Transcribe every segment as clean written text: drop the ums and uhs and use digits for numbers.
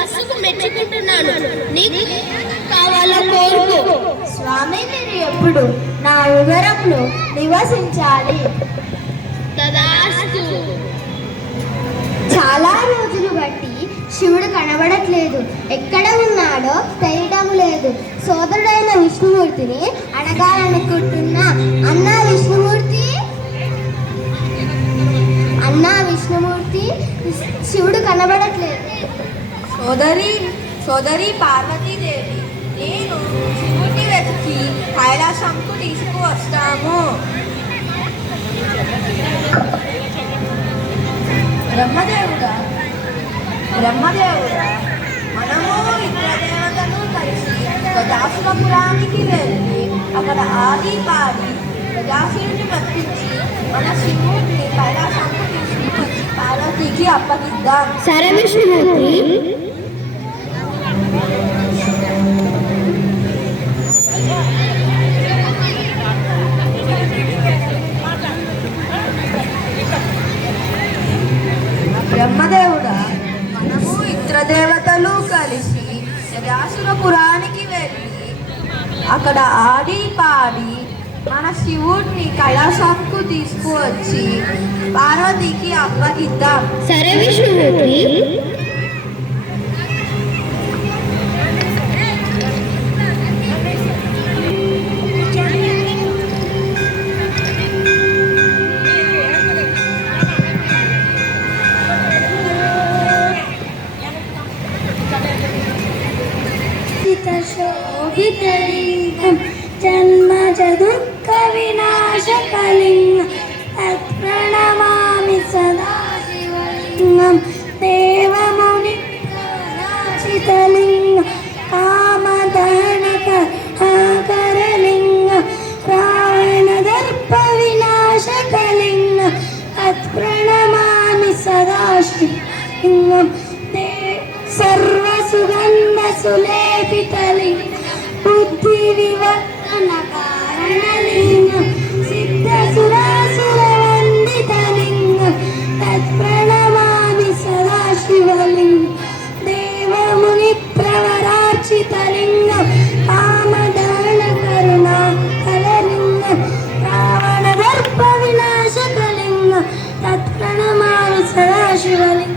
తపస్సుకు మెచ్చుకుంటున్నాను. నీకు కావాలో కోరుకో. స్వామి, మీరు ఎప్పుడు నా ఉదరంలో నివసించాలి. తదాస్తు. చాలా రోజులు బట్టి శివుడు కనబడట్లేదు. ఎక్కడ ఉన్నాడో తెలియడం లేదు. సోదరుడైన విష్ణుమూర్తిని అడగాలనుకుంటున్నా. అన్నా విష్ణుమూర్తి, అన్నా విష్ణుమూర్తి, శివుడు కనబడట్లేదు. సోదరి పార్వతీదేవి, నేను శివుడిని వెతికి కైలాసంకు తీసుకువస్తాము. బ్రహ్మదేవుడా, మనము ఇతర దేవతలు కలిసి గజాసురపురానికి వెళ్ళి అక్కడ ఆది పాడి గజాసురుని బతికించి మన శివుడిని కైలాసంకు తీసుకువచ్చి పార్వతికి అప్పగిద్దాం. సరే విష్ణుమూర్తి. బ్రహ్మదేవుడా, మనము ఇతర దేవతలు కలిసి గజాసురపురానికి వెళ్ళి అక్కడ ఆడి పాడి మన శివుడిని కైలాసంకు తీసుకువచ్చి పార్వతికి అప్పగిద్దాం. సరే విష్ణుమూర్తి. శోభితలింగం జన్మజ దుఃఖ వినాశకలింగం తత్ప్రణమామి సదా శివలింగం దేవముని ప్రవరాచితలింగం కామదహనకరలింగం రావణదర్ప వినాశకలింగం తత్ప్రణమామి సదా శివలింగం సర్వసుగంధ సులేపితలింగం బుద్ధి వివర్తన కారణలింగం సిద్ధసురాసురవందితలింగం తత్ప్రణమామి సదా శివలింగం దేవముని ప్రవరార్చితలింగం కామదాన కరుణా కలలింగం రావణదర్ప వినాశకలింగం తత్ప్రణమామి సదా శివలింగం.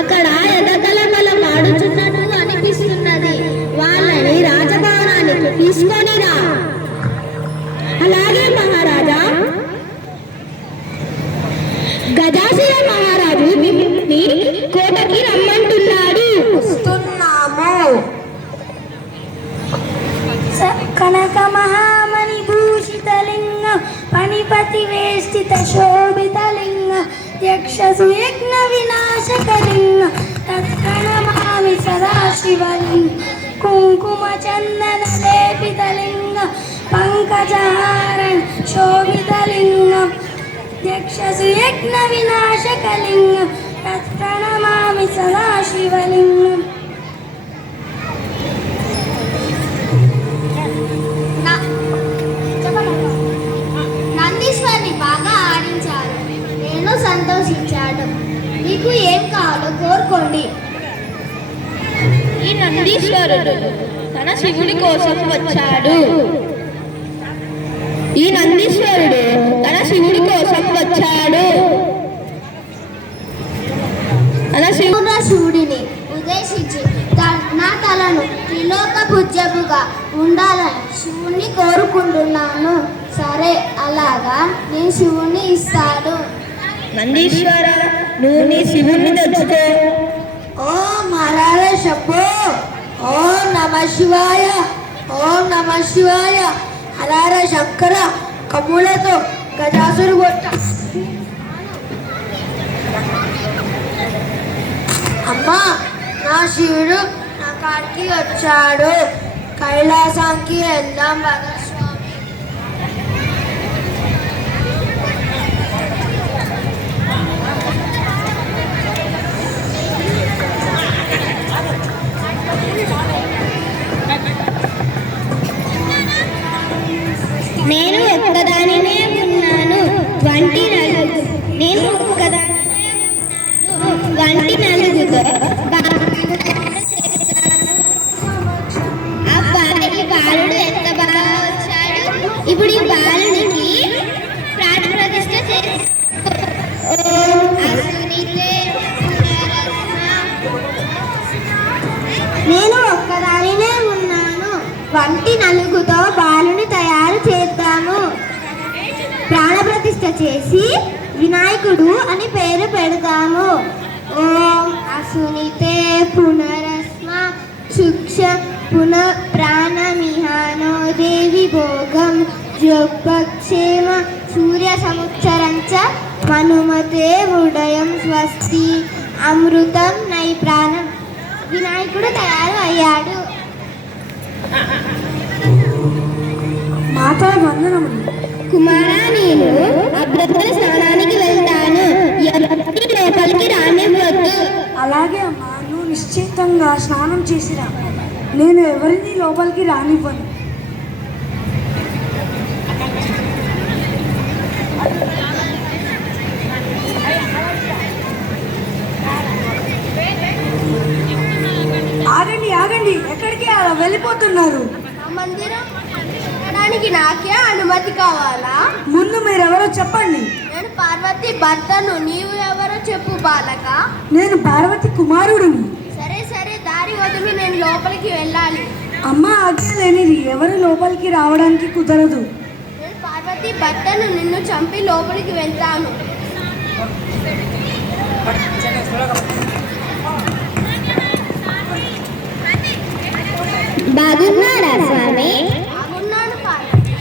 అక్కడ ఎదగలగల పాడుచున్నట్టు అనిపిస్తున్నది. వాళ్ళని రాజభవనానికి తీసుకొనిరా. అలాగే మహారాజా. గజాసుర మహారాజు మిమ్మల్ని కోటకి రమ్మంటున్నాడు. వస్తున్నాము. కనక మహామణి భూషితలింగం పణిపతి వేష్టిత శోభితలింగం యక్షసు యజ్ఞ వినాశకలింగం తత్ప్రణమామి సదా శివలింగం కుంకుమ చందన లేపితలింగం పంకజహారణ శోభితలింగం యక్షసు యజ్ఞ వినాశకలింగం తత్ప్రణమామి సదా శివలింగం. నందీశ్వరిని బాగా ఆడించారు. నేను సంతోషించాను. మీకు ఏం కావాలో కోరుకోండి. ఈ నందీశ్వరుడు తన శివుడి కోసం వచ్చాడు. ఈ నందీశ్వరుడు తన శివుడి కోసం వచ్చాడు. తన శివుడిని ఉద్దేశించి నా తలను త్రిలోక పూజ్యముగా ఉండాలని శివుణ్ణి కోరుకుంటున్నాను. సరే, అలాగా నేను శివుణ్ణి ఇస్తాను. నందీశ్వర, నువ్వు నీ శివుణ్ణి తెచ్చుకో. ఓం హర శంభో, ఓం నమ శివాయ, ఓం నమ శివాయ. హర శంకర కమ్ములతో గజాసురు కొట్ట. అమ్మా, నా శివుడు నా కాడికి వచ్చాడు. కైలాసానికి వెళ్దాం పద స్వామి. ప్రతిష్ఠ చేసి వినాయకుడు అని పేరు పెడతాము. ఓం అసునితే పునరస్మ చుక్ష పున ప్రాణమిహానో దేవి భోగం జోపక్షేమ సూర్య సముచ్చరంచ మనుమతే ఉదయం స్వస్తి అమృతం నై ప్రాణం. వినాయకుడు తయారు అయ్యాడు. మాతా వందనములు. కుమారా, నేను అభ్యర్థన స్నానానికి వెళ్తాను. ఎవరికి లోపలికి రానివ్వద్దు. అలాగే అమ్మా, నువ్వు నిశ్చితంగా స్నానం చేసిరా. నేను ఎవరిని లోపలికి రానివ్వను. ఆగండి ఆగండి, ఎక్కడికి అలా వెళ్ళిపోతున్నారు? మందిరం వెళ్ళడానికి నాకే అనుమతి కావాలా? ముందు మీరెవరో చెప్పండి. నేను పార్వతి భర్తను. నీవు ఎవరో చెప్పు బాలక. నేను పార్వతి కుమారుడిని. సరే సరే, దారి వదులు, నేను లోపలికి వెళ్ళాలి. అమ్మ ఆజ్ఞ లేనిది ఎవరు లోపలికి రావడానికి కుదరదు. నేను పార్వతి భర్తను. నిన్ను చంపి లోపలికి వెళ్తాను. బాగున్నారా స్వామి? బాగున్నాను పార్వతి.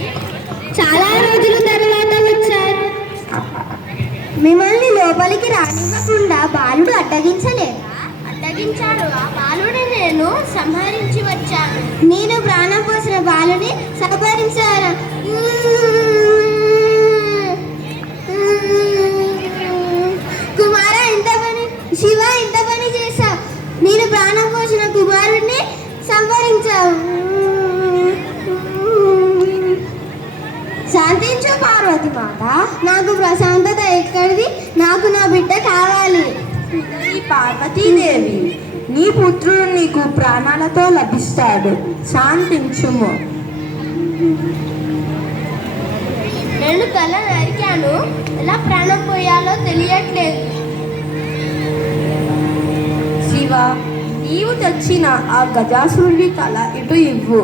చాలా రోజుల తర్వాత వచ్చారు. మిమ్మల్ని లోపలికి రానివ్వకుండా బాలుడు అడ్డగించలేదా? అడ్డగించాడు. ఆ బాలుని నేను సంహరించి వచ్చాను. నేను ప్రాణం పోసిన బాలుని సంహరించాను. కుమార, ఇంత పని శివ, ఇంత పని చేశావు. నేను ప్రాణం పోసిన కుమారుడిని సంహరించావు. శాంతించు పార్వతి మాత. నాకు ప్రశాంతత ఎక్కడిది? నాకు నా బిడ్డ కావాలి. పార్వతీదేవి, నీ పుత్రుడు నీకు ప్రాణాలతో లభిస్తాడు. శాంతించుము. నేను తల నరికాను. ఎలా ప్రాణం పోయాలో తెలియట్లేదు. శివ, నీవు తెచ్చిన ఆ గజాసురుడి తల ఇటు ఇవ్వు.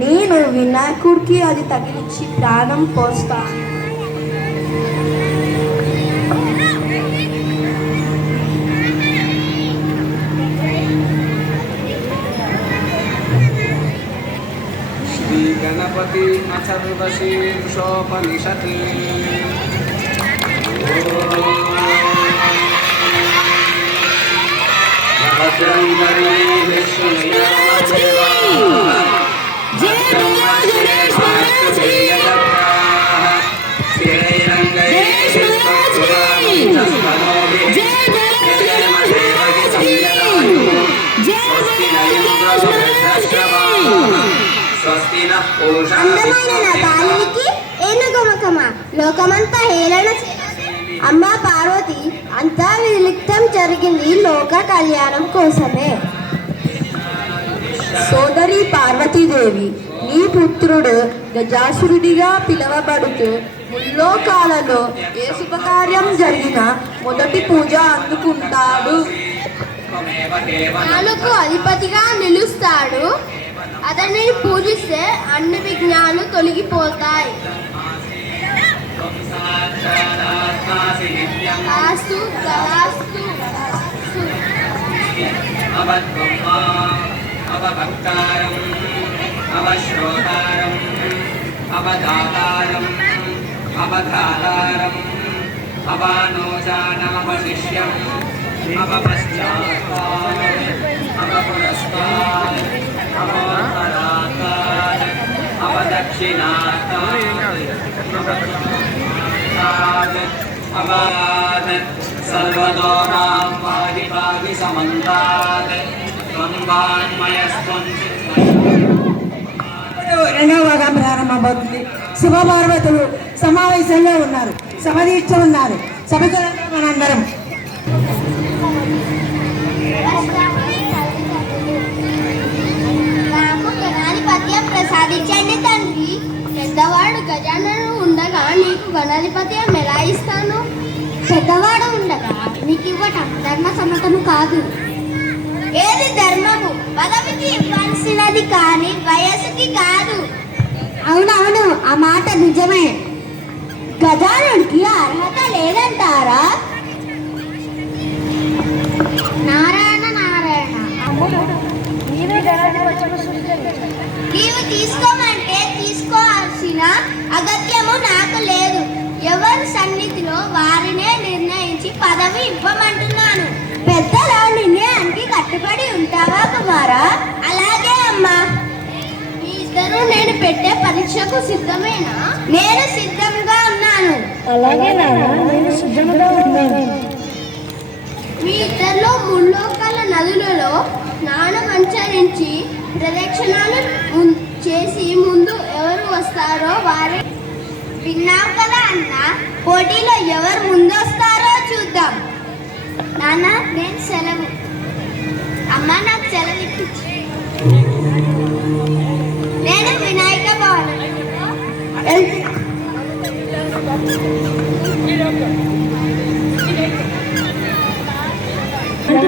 నేను వినాయకుడికి అది తగిలించి ప్రాణం పోస్తాను. శ్రీ గణపతి అథర్వశీర్షోపనిషత్. అందమైన నా బాలునికి ఏనుగు ముఖమా? లోకమంతా హేళన చేసి అమ్మా పార్వతి, అంతా విలిప్తం జరిగింది లోక కళ్యాణం కోసమే. సోదరి పార్వతీదేవి, నీ పుత్రుడు గజాసురుడిగా పిలువబడుతూ ముల్లోకాలలో ఏ శుభకార్యం జరిగినా మొదటి పూజ అందుకుంటాడు. నాలుగు అధిపతిగా నిలుస్తాడు. అతన్ని పూజిస్తే అన్ని విఘ్నాలు తొలగిపోతాయి. కాస్తు కలాస్తు. అవభక్తారం అవశ్రోతారం అవధాతారం అవధాతారం అవానోజానావశిష్యం అవపశ్చాత్తాత్ అవపురస్తాత్ అవోత్తరాత్తాత్ అవదక్షిణాత్తాత్ అవాద్ సర్వతో మాం పాది పాది సమంతాత్ త్వం వాన్మయస్త్వం రెండవ భాగం ప్రారంభమవుతుంది. శివపార్వతులు సమావేశంలో ఉన్నారు, సమదీక్ష ఉన్నారు. సభకు మనందరం నాకు గణాధిపత్యం ప్రసాదించండి తండ్రి. పెద్దవాడు గజానను ఉండగా నీకు గణాధిపత్యం ఎలా ఇస్తాను? పెద్దవాడు ఉండగా నీకు ఇవ్వటం ధర్మ సమ్మతము కాదు. ఏది ధర్మము? పదవికి ఇవ్వాల్సినది కానీ వయసుకి కాదు. అవునవును, ఆ మాట నిజమే. గజానుడికి అర్హత లేదంటారా? నారాయణ నారాయణ, నీవు తీసుకోమంటే తీసుకోవాల్సిన అగత్యము నాకు లేదు. ఎవరి సన్నిధిలో వారినే నిర్ణయించి పదవి ఇవ్వమంటున్నాను. పెద్దల నిర్ణయానికి కట్టుబడి ఉంటావా కుమారా? అలాగే అమ్మా. మీ ఇద్దరు నేను పెట్టే పరీక్షకు సిద్ధమేనా? నేను సిద్ధంగా ఉన్నాను. అలాగే నేను సిద్ధంగా ఉన్నాను. మీ ఇద్దరిలో ముల్లోకాల నదులలో స్నానం ఆచరించి ప్రదక్షిణాలు చేసి ముందు ఎవరు వస్తారో వారే. విన్నావు కదా అన్న, పోటీలో ఎవరు ముందు వస్తారో చూద్దాం. నాన్న నేను సెలవు. అమ్మ నాకు సెలవు ఇప్పించు. నేను వినాయక భవన్.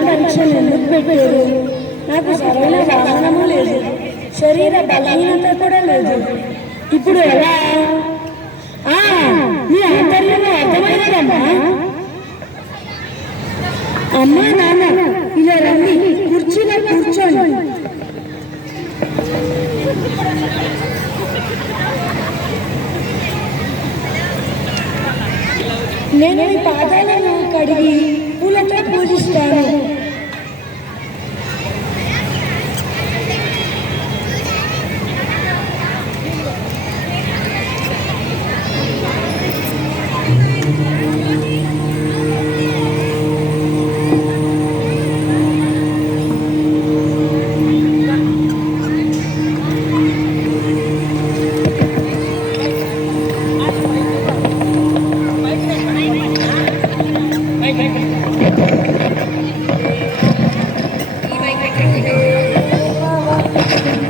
పరీక్షలు ఎందుకు పెట్టారు? నాకు సరైన వాహనము లేదు, శరీర బలహీనత కూడా లేదు. ఇప్పుడు ఎలా? మీ ఆంతర్యంలో అర్థమైనదమ్మా. అమ్మా నాన్న ఇలా రండి, కుర్చీలో కూర్చోండి. నేను ఈ పాదాలను కడిగి పూలతో పూజిస్తాను.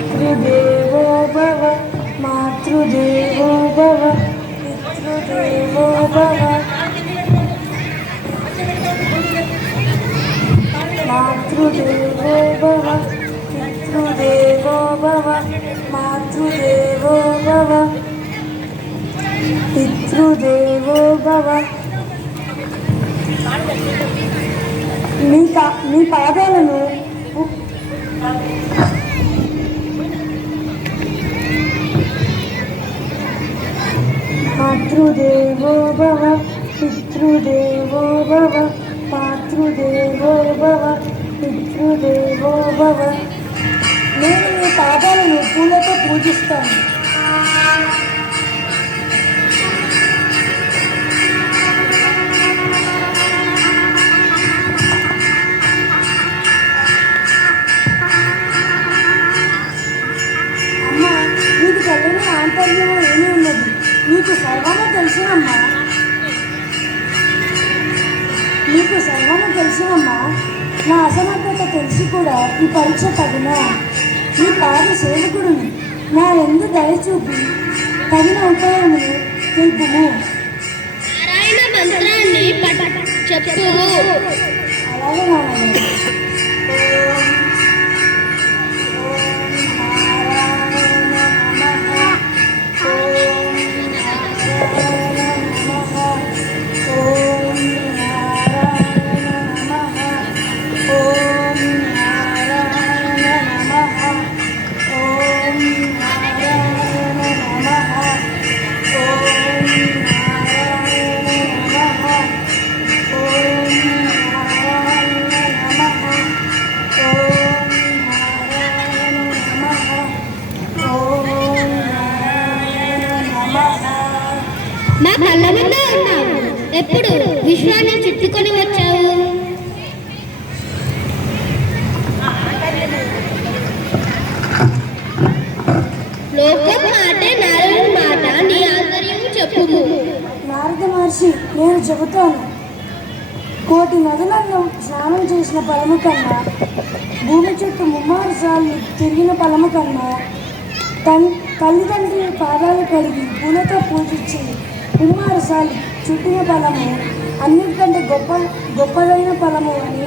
పితృదేవో భవ, మాతృదేవో భవ, పితృదేవో భవ, మాతృదేవో భవ, పితృదేవో భవ, మాతృదేవో భవ, పితృదేవో భవ. మీ పాదాలను మాతృదేవో భవ, పితృదేవో భవ, మాతృదేవో భవ, పితృదేవో భవ. నేను మీ పాదాలను పూలతో పూజిస్తాను. అమ్మా, నీకు తెలియని ఆంతర్యము ఏమి ఉన్నది? నీకు సర్వము తెలుసునమ్మా. నీకు సర్వము తెలుసునమ్మా. నా అసమర్థత తెలిసి కూడా ఈ పరీక్ష తగిన ఈ పాద సేవకుడుని నా ఎందు దయచూపి తగిన ఉపాయమును తెలుపుము. నారాయణ మంత్రాన్ని చెప్పు. అలాగే నాన్న. మా కళ్ళ ముందే ఉన్నావు. ఎప్పుడు విశ్వాన్ని చుట్టుకొని వచ్చావు? లోకం మాటే నారాయణ మాట, నీ ఆంతర్యం చెప్పుము. నారద మహర్షి, నేను చెబుతాను. కోటి నదులను స్నానం చేసిన ఫలము కన్నా, భూమి చుట్టూ 3 సార్లు తిరిగిన ఫలము కన్నా, తల్లిదండ్రుల పాదాలు కడిగి పూలతో పూజించి 3 సార్లు చుట్టిన ఫలము అన్నిటికంటే గొప్పదైన ఫలము అని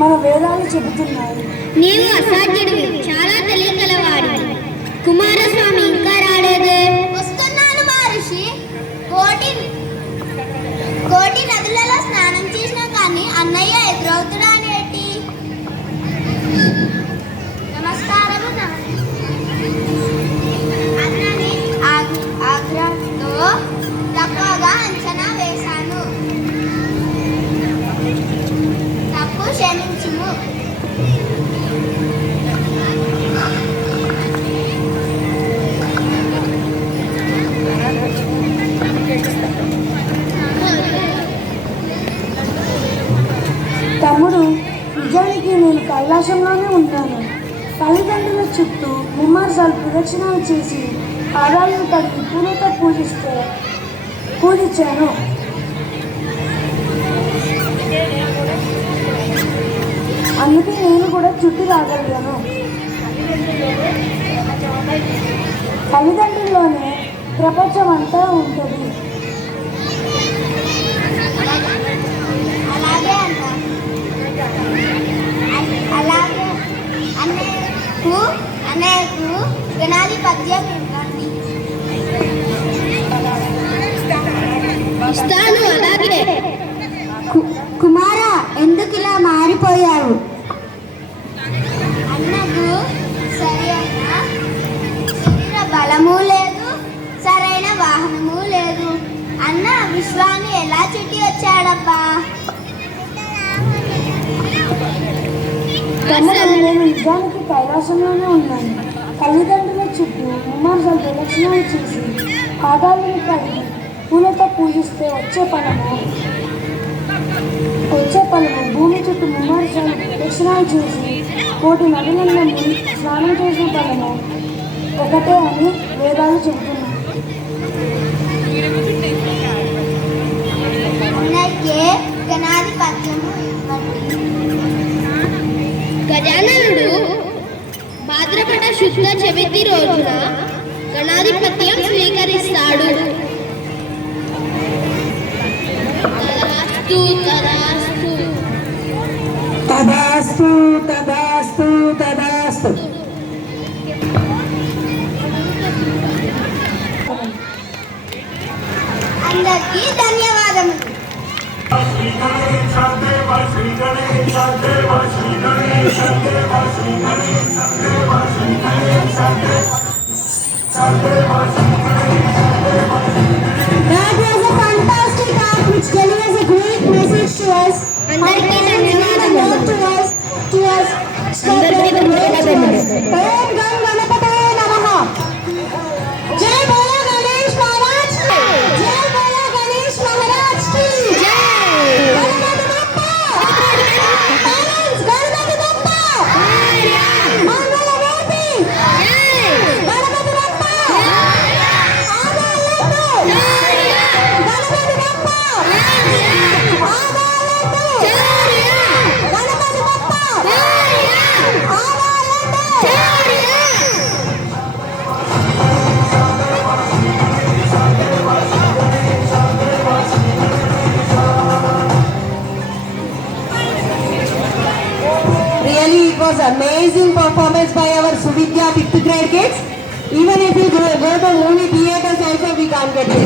మన వేదాలు చెబుతున్నాయి. నీవు అసాధ్యుడివి, చాలా తెలియగలవాడు. కుమారస్వామి ఇంకా రాలేదే? వస్తున్నాను మహర్షి. కోటి తమ్ముడు, నిజానికి నేను కైలాసంలోనే ఉన్నాను. తల్లిదండ్రుల చుట్టూ ముమ్మారుసార్లు ప్రదక్షిణాలు చేసి పాదాలను కడిగి పూలతో పూజించాను. అందుకే నేను కూడా చుట్టూ రాగలిగాను. తల్లిదండ్రుల్లోనే ప్రపంచం అంతా ఉంటుంది. అలాగే అలాగే అనేకు గణాది పద్యం ఇవ్వండి. ఇస్తాను అలాగే. కుమార, ఎందుకు ఇలా మారిపోయావు? అన్నకు సరైన శరీర బలము లేదు, సరైన వాహనము లేదు. అన్న విశ్వాన్ని ఎలా చుట్టి వచ్చాడబ్బా? నేను నిజానికి కైలాసంలోనే ఉన్నాను. తల్లిదండ్రుల చుట్టూ ముమ్మారుసార్లు ప్రదక్షిణాలు చేసి పాదాలను కడిగి పూలతో పూజిస్తే వచ్చే ఫలము భూమి చుట్టూ ముమ్మారుసార్లు ప్రదక్షిణాలు చేసి కోటి నదులలో స్నానం చేసిన ఫలము ఒకటే అని వేదాలు చెబుతున్నాయి. అన్నయ్యకే గణాది పద్యము ఇవ్వండి. గజాననుడు భాద్రపద శుద్ధ చవితి రోజున గణాధిపత్యం స్వీకరిస్తాడు. తదాస్తు తదాస్తు తదాస్తు. అందరికీ ధన్యవాదములు. That was a fantastic act which delivers a great message to us. అందరికీ ధన్యవాదములు. To us. అందరికీ ధన్యవాదములు. ఓం గం గణపతయే నమః. జై బోలో గణేష్ మహారాజ్ కి. జై బోలో గణేష్ మహారాజ్ కి. Ganapati Bappa. Parents, Ganapati Bappa. మంగళమూర్తి. Ganapati Bappa. ఆదాలతో. Ganapati Bappa. ఆదాలతో. Ganapati Bappa. Really, it was amazing performance by our Suvidya 5th grade kids. Even if you go to movie theaters also, we can't get this.